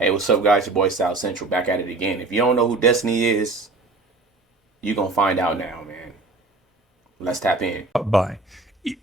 Hey, what's up, guys? Your boy South Central back at it again. If you don't know who Destiny is, you're going to find out now, man. Let's tap in. By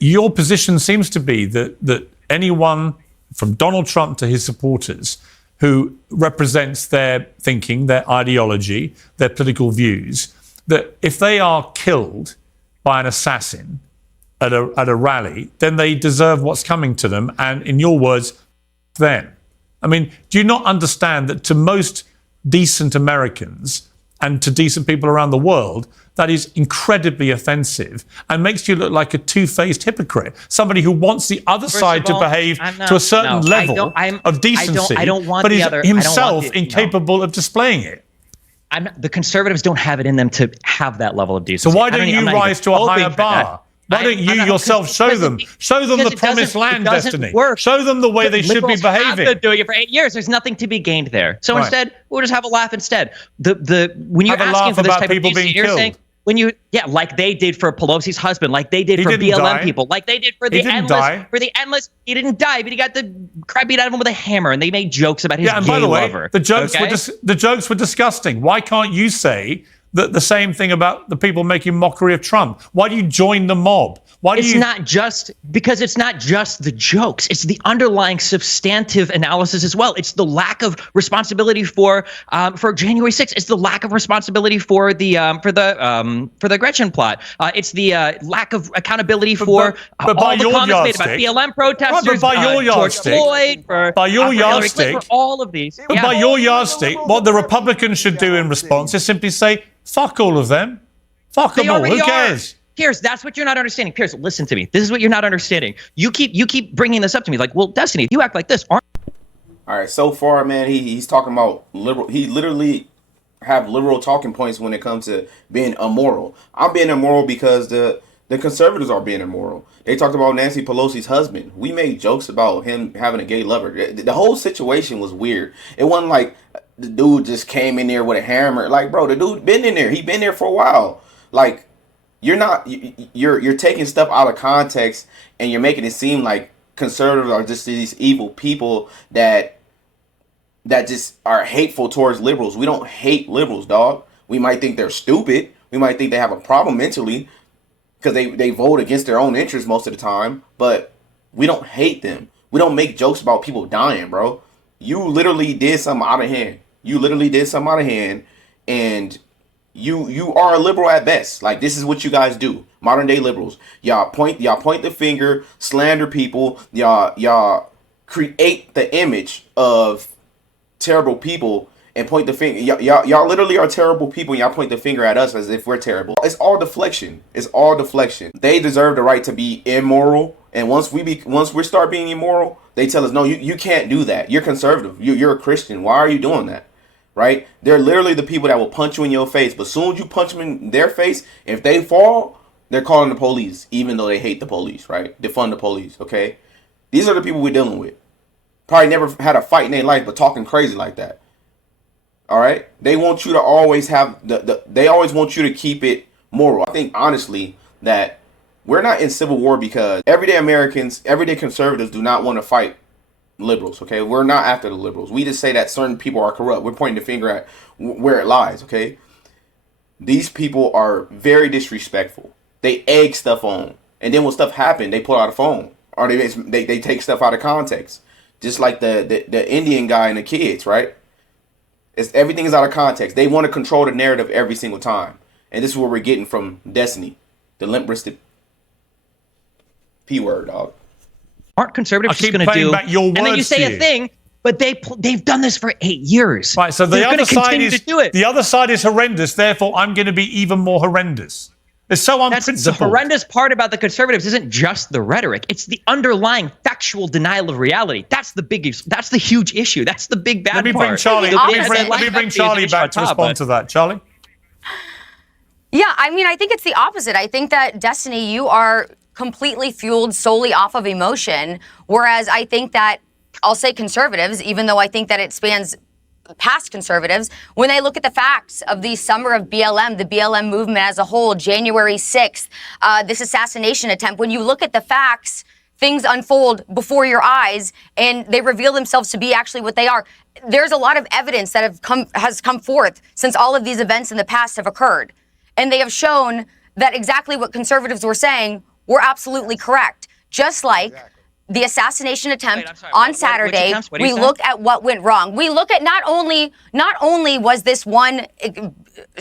your position seems to be that anyone from Donald Trump to his supporters who represents their thinking, their ideology, their political views, that if they are killed by an assassin at a rally, then they deserve what's coming to them. And in your words, them. I mean, do you not understand that to most decent Americans and to decent people around the world, that is incredibly offensive and makes you look like a two-faced hypocrite, somebody who wants the other side to behave to a certain level of decency, but is himself incapable of displaying it? The conservatives don't have it in them to have that level of decency. So why don't you rise to a higher bar? Why don't you yourself show them the promised land, Destiny? Show them the way they should be behaving. Have been doing it for 8 years. There's nothing to be gained there. So instead, we'll just have a laugh instead. When you're asking for this type of decency, you're saying like they did for Pelosi's husband, like they did for BLM people, like they did for the endless. He didn't die, but he got the crap beat out of him with a hammer, and they made jokes about his gay lover. The jokes were disgusting. Why can't you say the same thing about the people making mockery of Trump? Why do you join the mob? It's not just the jokes. It's the underlying substantive analysis as well. It's the lack of responsibility for January 6th. It's the lack of responsibility for the Gretchen plot. It's the lack of accountability for all the comments made about BLM protesters, George Floyd, for all of these. But by your yardstick, what the Republicans should do in response is simply say, fuck all of them. Fuck them all. Who cares? Pierce, that's what you're not understanding. Pierce, listen to me. This is what you're not understanding. You keep bringing this up to me. Like, well, Destiny, if you act like this, all right, so far, man, he's talking about liberal. He literally have liberal talking points when it comes to being immoral. I'm being immoral because the conservatives are being immoral. They talked about Nancy Pelosi's husband. We made jokes about him having a gay lover. The whole situation was weird. It wasn't like the dude just came in there with a hammer. Like, bro, the dude been in there. He been there for a while. Like, you're taking stuff out of context and you're making it seem like conservatives are just these evil people that just are hateful towards liberals. We don't hate liberals, dog. We might think they're stupid. We might think they have a problem mentally because they vote against their own interests most of the time, but we don't hate them. We don't make jokes about people dying, bro. You literally did something out of hand. And you are a liberal at best. Like, this is what you guys do. Modern day liberals. Y'all point the finger, slander people. Y'all create the image of terrible people and point the finger. Y'all literally are terrible people, and y'all point the finger at us as if we're terrible. It's all deflection. They deserve the right to be immoral. And once we start being immoral, they tell us, no, you can't do that. You're conservative. You're a Christian. Why are you doing that? Right? They're literally the people that will punch you in your face. But as soon as you punch them in their face, if they fall, they're calling the police, even though they hate the police, right? Defund the police, okay? These are the people we're dealing with. Probably never had a fight in their life, but talking crazy like that. All right? They want you to always have they always want you to keep it moral. I think, honestly, that we're not in civil war because everyday Americans, everyday conservatives do not want to fight liberals, okay? We're not after the liberals. We just say that certain people are corrupt. We're pointing the finger at where it lies, okay? These people are very disrespectful. They egg stuff on. And then when stuff happens, they pull out a phone. Or they take stuff out of context. Just like the Indian guy and the kids, right? Everything is out of context. They want to control the narrative every single time. And this is what we're getting from Destiny. The limp-wristed P-word, dog. Aren't conservatives just going to do? And then you say a thing, but they've done this for 8 years. Right. So the other side is horrendous. Therefore, I'm going to be even more horrendous. It's so unprincipled. The horrendous part about the conservatives isn't just the rhetoric; it's the underlying factual denial of reality. That's the biggest. That's the huge issue. That's the big bad part. Let me bring Charlie back to respond to that. Charlie. Yeah, I mean, I think it's the opposite. I think that, Destiny, you are completely fueled solely off of emotion, whereas I think that, I'll say conservatives, even though I think that it spans past conservatives, when they look at the facts of the summer of BLM, the BLM movement as a whole, January 6th, this assassination attempt, when you look at the facts, things unfold before your eyes and they reveal themselves to be actually what they are. There's a lot of evidence that has come forth since all of these events in the past have occurred. And they have shown that exactly what conservatives were saying were absolutely correct. Just like the assassination attempt on Saturday, we look at what went wrong. We look at not only was this one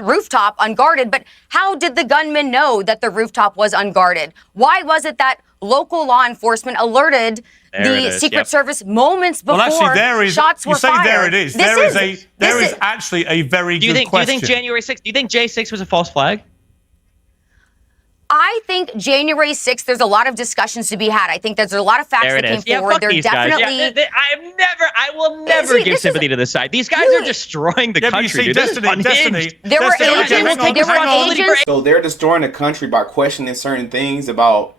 rooftop unguarded, but how did the gunman know that the rooftop was unguarded? Why was it that local law enforcement alerted the Secret Service moments before shots were fired? There it is. There is actually a very good question. Do you think January 6th? Do you think J6 was a false flag? I think January 6th, there's a lot of discussions to be had. I think there's a lot of facts that came forward. They're definitely. I will never give sympathy to this side. These guys are destroying the country. Destiny. There were agents. So they're destroying the country by questioning certain things about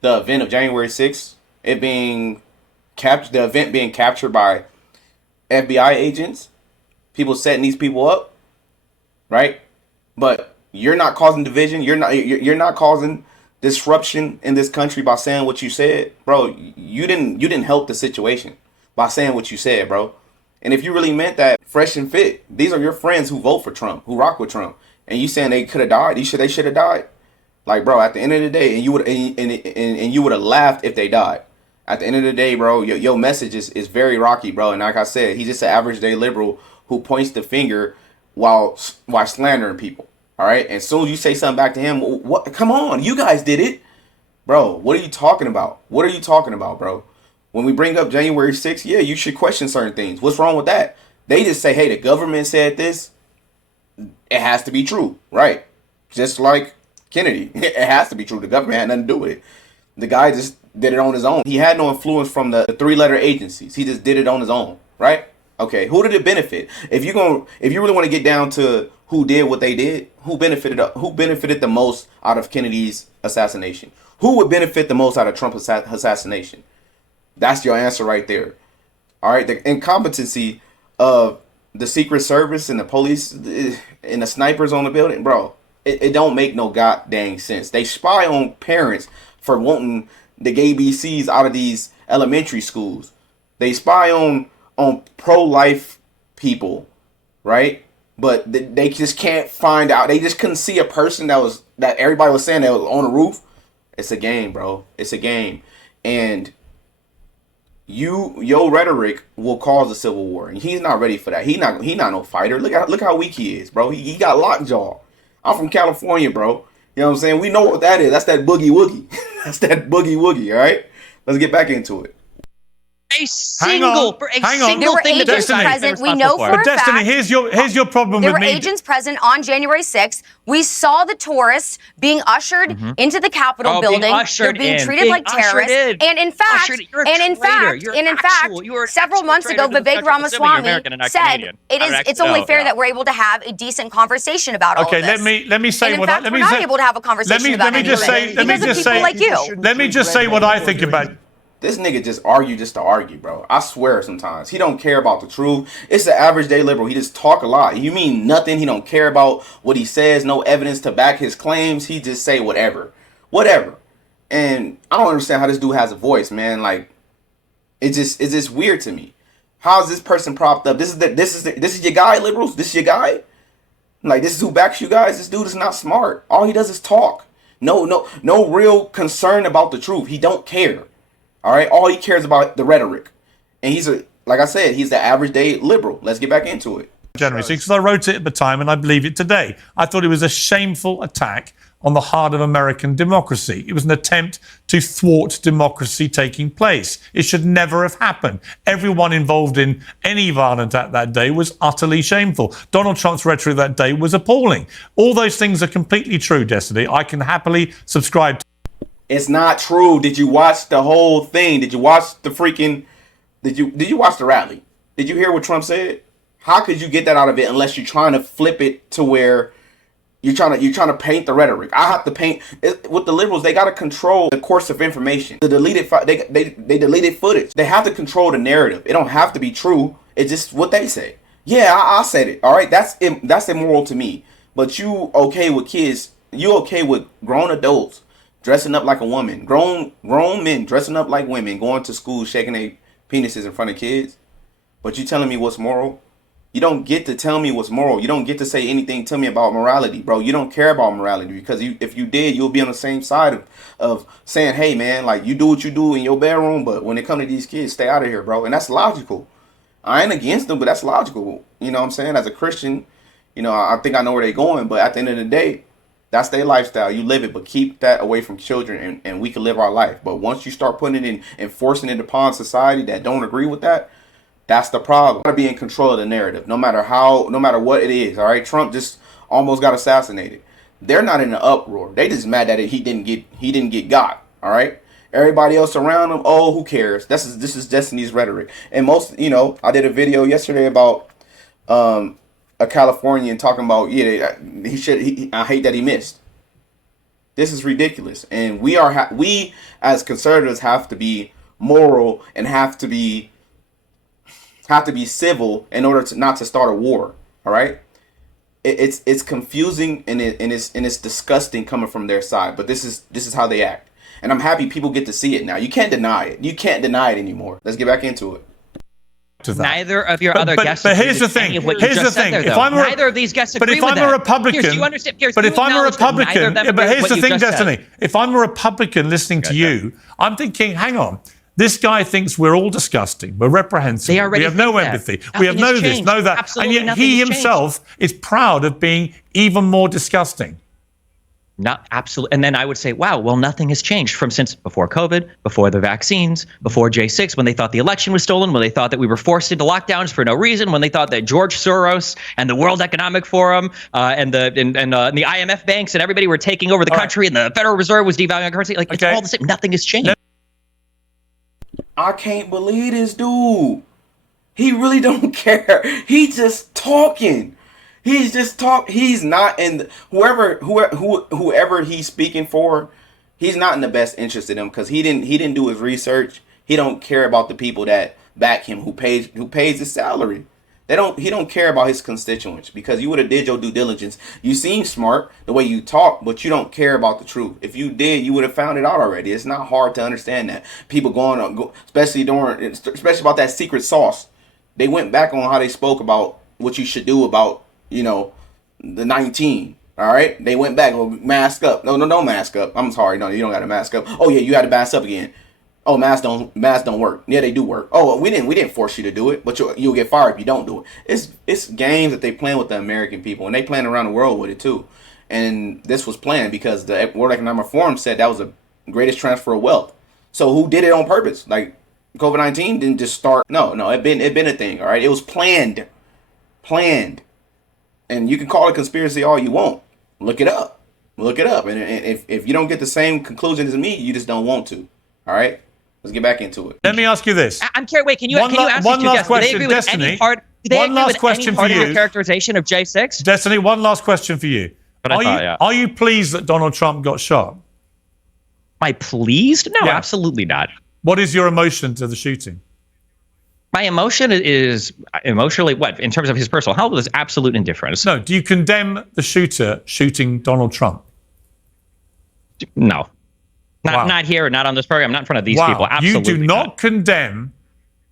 the event of January 6th, it being captured, the event being captured by FBI agents, people setting these people up, right? But you're not causing division. You're not causing disruption in this country by saying what you said, bro. You didn't help the situation by saying what you said, bro. And if you really meant that fresh and fit, these are your friends who vote for Trump, who rock with Trump, and you saying they could have died. They should have died. Like, bro, at the end of the day, and you would have laughed if they died. At the end of the day, bro, your message is very rocky, bro. And like I said, he's just an average day liberal who points the finger while slandering people. All right, and as soon as you say something back to him, what? Come on, you guys did it, bro. What are you talking about? What are you talking about, bro? When we bring up January 6th, yeah, you should question certain things. What's wrong with that? They just say, hey, the government said this. It has to be true, right? Just like Kennedy, it has to be true. The government had nothing to do with it. The guy just did it on his own. He had no influence from the three-letter agencies. He just did it on his own, right? Okay, who did it benefit? If you really want to get down to who did what they did, who benefited the most out of Kennedy's assassination? Who would benefit the most out of Trump's assassination? That's your answer right there. All right, the incompetency of the Secret Service and the police and the snipers on the building, bro. It don't make no goddamn sense. They spy on parents for wanting the gay BCs out of these elementary schools. They spy on pro-life people, right? But they just can't find out. They just couldn't see a person that everybody was saying that was on the roof. It's a game, bro. It's a game. And your rhetoric will cause a civil war. And he's not ready for that. He not no fighter. Look how weak he is, bro. He got lockjaw. I'm from California, bro. You know what I'm saying? We know what that is. That's that boogie woogie. That's that boogie woogie, all right? Let's get back into it. A single thing. There were agents present. We know for a Destiny, fact. here's your problem There with were me. agents present on January 6th. We saw the tourists being ushered into the Capitol building. They're being treated like terrorists. And in fact, several months ago, Vivek Ramaswamy said it's only fair that we're able to have a decent conversation about all of this. let me say what we're not able to have a conversation about anything because of people like you. Let me just say what I think about. This nigga just argue just to argue, bro. I swear sometimes. He don't care about the truth. It's the average day liberal. He just talk a lot. You mean nothing. He don't care about what he says. No evidence to back his claims. He just say whatever. Whatever. And I don't understand how this dude has a voice, man. Like, it's just weird to me. How is this person propped up? This is your guy, liberals? This is your guy? Like, this is who backs you guys? This dude is not smart. All he does is talk. No real concern about the truth. He don't care. All right, all he cares about the rhetoric, and like I said, he's the average day liberal. Let's get back into it. January 6th, because I wrote it at the time, and I believe it today. I thought it was a shameful attack on the heart of American democracy. It was an attempt to thwart democracy taking place. It should never have happened. Everyone involved in any violent act that day was utterly shameful. Donald Trump's rhetoric that day was appalling. All those things are completely true, Destiny. I can happily subscribe to. It's not true. Did you watch the whole thing? Did you watch the freaking? Did you watch the rally? Did you hear what Trump said? How could you get that out of it unless you're trying to flip it to where you're trying to paint the rhetoric? I have to paint with the liberals. They got to control the course of information. The deleted they deleted footage. They have to control the narrative. It don't have to be true. It's just what they say. Yeah, I said it. All right, that's immoral to me. But you okay with kids? You okay with grown adults dressing up like a woman, grown men dressing up like women, going to school, shaking their penises in front of kids. But you telling me what's moral? You don't get to tell me what's moral. You don't get to say anything to me about morality, bro. You don't care about morality, because if you did, you'll be on the same side of saying, hey, man, like, you do what you do in your bedroom, but when it comes to these kids, stay out of here, bro. And that's logical. I ain't against them, but that's logical. You know what I'm saying? As a Christian, you know, I think I know where they're going, but at the end of the day, that's their lifestyle. You live it, but keep that away from children, and we can live our life. But once you start putting it in and forcing it upon society that don't agree with that, that's the problem. You gotta be in control of the narrative, no matter what it is. All right, Trump just almost got assassinated. They're not in an uproar. They just mad that he didn't get got. All right. Everybody else around him, oh, who cares? This is Destiny's rhetoric. And most, you know, I did a video yesterday about a Californian talking about, yeah, I hate that he missed. This is ridiculous, and we as conservatives have to be moral and have to be civil in order to not to start a war. All right, it's confusing and it's disgusting coming from their side, but this is how they act, and I'm happy people get to see it now. You can't deny it. You can't deny it anymore. Let's get back into it. Neither of your other guests. But here's the thing. Here's the thing. Neither of these guests agree with that. But if I'm a Republican, Pierce, do you understand? Pierce, but if I'm a Republican, but here's the thing, Destiny. Said. If I'm a Republican listening to you, I'm thinking, hang on. This guy thinks we're all disgusting. We're reprehensible. We have no empathy. We have no this, no that. Absolutely, and yet he himself is proud of being even more disgusting. Not absolutely. And then I would say, wow, well, nothing has changed from since before COVID, before the vaccines, before J6, when they thought the election was stolen, when they thought that we were forced into lockdowns for no reason, when they thought that George Soros and the World Economic Forum and the IMF banks and everybody were taking over the country, and the Federal Reserve was devaluing our currency. Like, it's all the same. Nothing has changed. I can't believe this dude. He really don't care. He's just talking. He's just He's not in whoever he's speaking for. He's not in the best interest of them, because he didn't do his research. He don't care about the people that back him, who pays his salary. He don't care about his constituents, because you would have did your due diligence. You seem smart the way you talk, but you don't care about the truth. If you did, you would have found it out already. It's not hard to understand that. People especially about that secret sauce. They went back on how they spoke about what you should do about, you know, the 19. All right, they went back. Oh, mask up. No, don't mask up. I'm sorry. No, you don't got to mask up. Oh yeah, you got to mask up again. Oh, masks don't work. Yeah, they do work. Oh, we didn't force you to do it, but you'll get fired if you don't do it. It's games that they playing with the American people, and they playing around the world with it too. And this was planned because the World Economic Forum said that was the greatest transfer of wealth. So who did it on purpose? Like, COVID-19 didn't just start. No, it been a thing. All right, it was planned, and you can call it conspiracy all you want. Look it up, and if you don't get the same conclusion as me, you just don't want to. All right. Let's get back into it. Let me ask you this. I'm curious. Wait, can you ask one last question, do they agree Destiny? With any part, do they one agree last with question any part for of you. your characterization of J6? Destiny, one last question for you. Are you pleased that Donald Trump got shot? Am I pleased? No, Yeah. absolutely not. What is your emotion to the shooting? My emotion is emotionally what? In terms of his personal health, is absolute indifference. No. Do you condemn the shooter shooting Donald Trump? No. Not here, not on this program, not in front of these people. Absolutely You do not condemn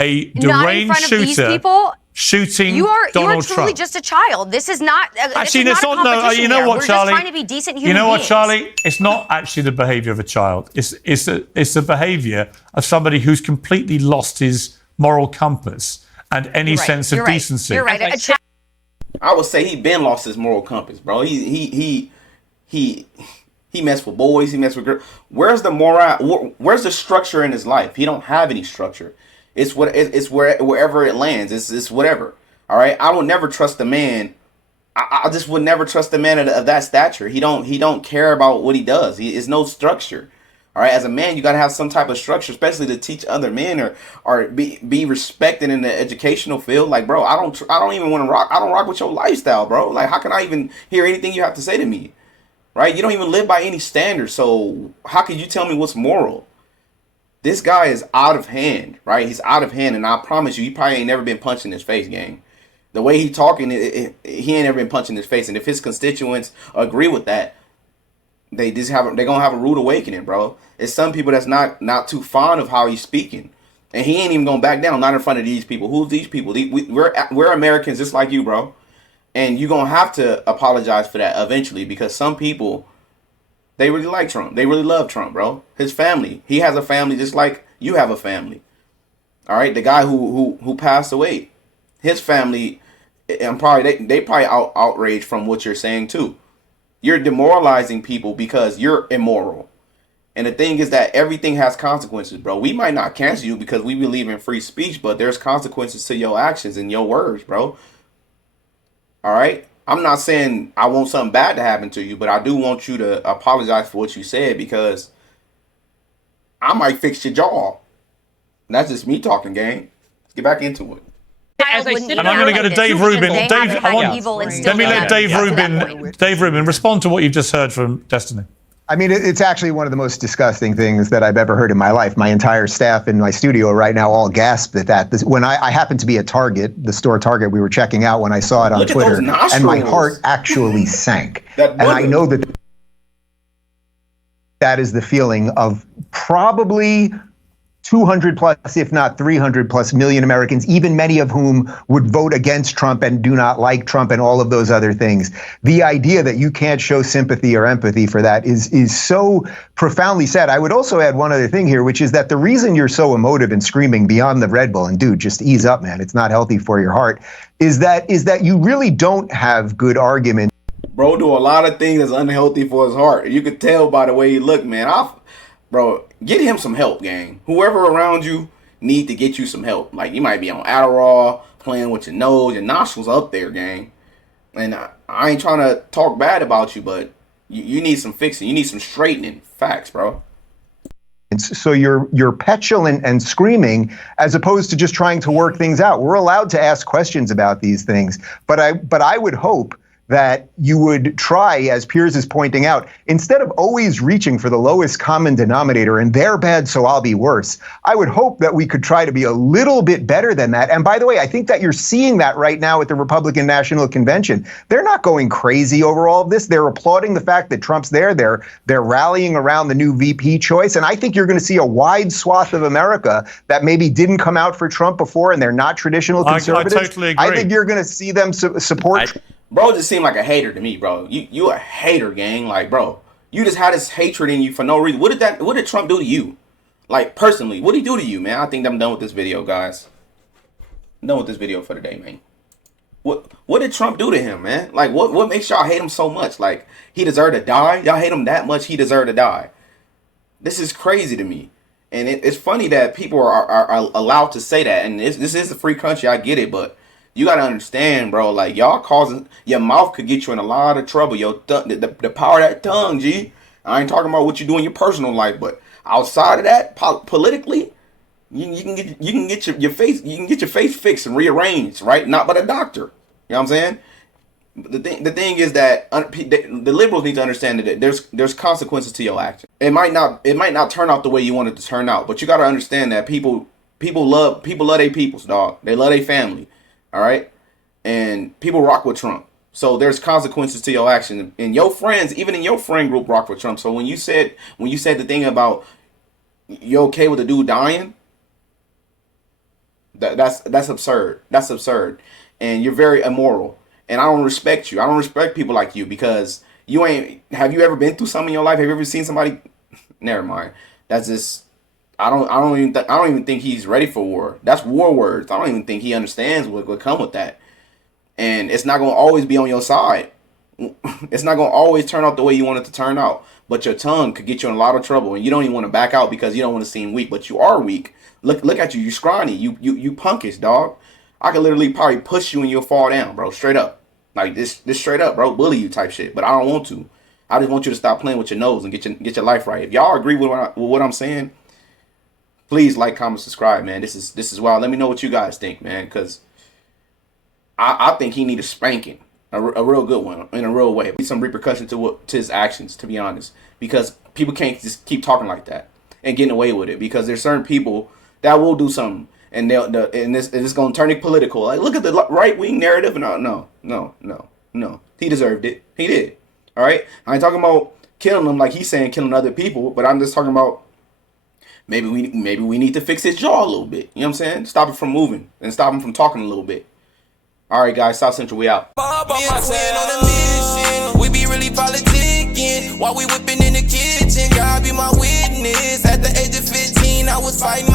a deranged not in front of shooter these people. shooting You are Donald truly Trump. just a child. This is not. Actually, this it's is not not. a No, competition you know here. what, We're Charlie? just trying to be decent human You know what, beings. Charlie? It's not actually the behaviour of a child. It's the behaviour of somebody who's completely lost his moral compass and any sense of decency. You're right. I would say he been lost his moral compass, bro. He messed with boys. He messed with girls. Where's the moral? Where's the structure in his life? He don't have any structure. It's wherever it lands. It's whatever. All right. I will never trust a man. I just would never trust a man of that stature. He don't care about what he does. He is no structure. All right. As a man, you got to have some type of structure, especially to teach other men or be respected in the educational field. Like, bro, I don't even want to rock. I don't rock with your lifestyle, bro. Like, how can I even hear anything you have to say to me? Right? You don't even live by any standards. So how could you tell me what's moral? This guy is out of hand, right? He's out of hand. And I promise you, he probably ain't never been punched in his face, gang. The way he talking, he ain't never been punched in his face. And if his constituents agree with that, They're gonna have a rude awakening, bro. It's some people that's not too fond of how he's speaking, and he ain't even gonna back down. Not in front of these people. Who's these people? We're Americans just like you, bro. And you're gonna have to apologize for that eventually, because some people, they really like Trump. They really love Trump, bro. His family. He has a family just like you have a family. All right, the guy who passed away, his family, and probably they probably outraged from what you're saying too. You're demoralizing people because you're immoral. And the thing is that everything has consequences, bro. We might not cancel you because we believe in free speech, but there's consequences to your actions and your words, bro. All right? I'm not saying I want something bad to happen to you, but I do want you to apologize for what you said, because I might fix your jaw. That's just me talking, gang. Let's get back into it. As I said, And I'm going to go to Dave Rubin. Dave, I want, let me let Dave Rubin respond to what you've just heard from Destiny. I mean, it's actually one of the most disgusting things that I've ever heard in my life. My entire staff in my studio right now all gasped at that. When I happened to be at Target, the store Target, we were checking out when I saw it on Twitter, and my heart actually sank. And I know that is the feeling of probably 200 plus, if not 300 plus million Americans, even many of whom would vote against Trump and do not like Trump and all of those other things. The idea that you can't show sympathy or empathy for that is so profoundly sad. I would also add one other thing here, which is that the reason you're so emotive and screaming beyond the Red Bull, and dude, just ease up, man, it's not healthy for your heart, is that you really don't have good argument. Bro do a lot of things that's unhealthy for his heart. You could tell by the way he looked, man. Bro, get him some help, gang. Whoever around you need to get you some help. Like, you might be on Adderall, playing with your nose, your nostrils up there, gang. And I ain't trying to talk bad about you, but you need some fixing. You need some straightening. Facts, bro. So you're petulant and screaming as opposed to just trying to work things out. We're allowed to ask questions about these things, but I would hope that you would try, as Piers is pointing out, instead of always reaching for the lowest common denominator and they're bad, so I'll be worse. I would hope that we could try to be a little bit better than that. And by the way, I think that you're seeing that right now at the Republican National Convention. They're not going crazy over all of this. They're applauding the fact that Trump's there. They're rallying around the new VP choice. And I think you're going to see a wide swath of America that maybe didn't come out for Trump before and they're not traditional conservatives. I totally agree. I think you're going to see them support. Bro just seemed like a hater to me, bro. You a hater, gang. Like, bro, you just had this hatred in you for no reason. What did Trump do to you? Like, personally, what did he do to you, man? I think I'm done with this video, guys. I'm done with this video for today, man. What did Trump do to him, man? Like, what makes y'all hate him so much? Like, he deserved to die? Y'all hate him that much, he deserved to die. This is crazy to me. And it's funny that people are allowed to say that. And this is a free country, I get it, but you gotta understand, bro. Like, y'all causing, your mouth could get you in a lot of trouble. The power of that tongue, G. I ain't talking about what you do in your personal life, but outside of that, politically, you can get your face fixed and rearranged, right? Not by the doctor. You know what I'm saying? The thing is that the liberals need to understand that there's consequences to your action. It might not turn out the way you want it to turn out, but you gotta understand that people love their peoples, dog. They love their family. All right, and people rock with Trump, so there's consequences to your action. And your friends, even in your friend group, rock with Trump. So when you said the thing about you're okay with the dude dying, that's absurd. That's absurd, and you're very immoral. And I don't respect you. I don't respect people like you because you ain't. Have you ever been through something in your life? Have you ever seen somebody? Never mind. That's just. I don't even think he's ready for war. That's war words. I don't even think he understands what would come with that. And it's not going to always be on your side. It's not going to always turn out the way you want it to turn out. But your tongue could get you in a lot of trouble, and you don't even want to back out because you don't want to seem weak. But you are weak. Look at you. You scrawny. You punkish, dog. I could literally probably push you and you'll fall down, bro. Straight up, like this straight up, bro. Bully you type shit. But I don't want to. I just want you to stop playing with your nose and get your life right. If y'all agree with what I'm saying, please like, comment, subscribe, man. This is wild. Let me know what you guys think, man, because I think he needs a spanking, a real good one, in a real way. Some repercussion to his actions, to be honest, because people can't just keep talking like that and getting away with it, because there's certain people that will do something, and it's going to turn it political. Like, look at the right-wing narrative, and no. He deserved it. He did. All right? I ain't talking about killing him like he's saying killing other people, but I'm just talking about maybe we need to fix his jaw a little bit. You know what I'm saying? Stop it from moving and stop him from talking a little bit. All right, guys, South Central, we out. We be really politicking while we whipping in the kitchen. God be my witness. At the age of 15, I was fighting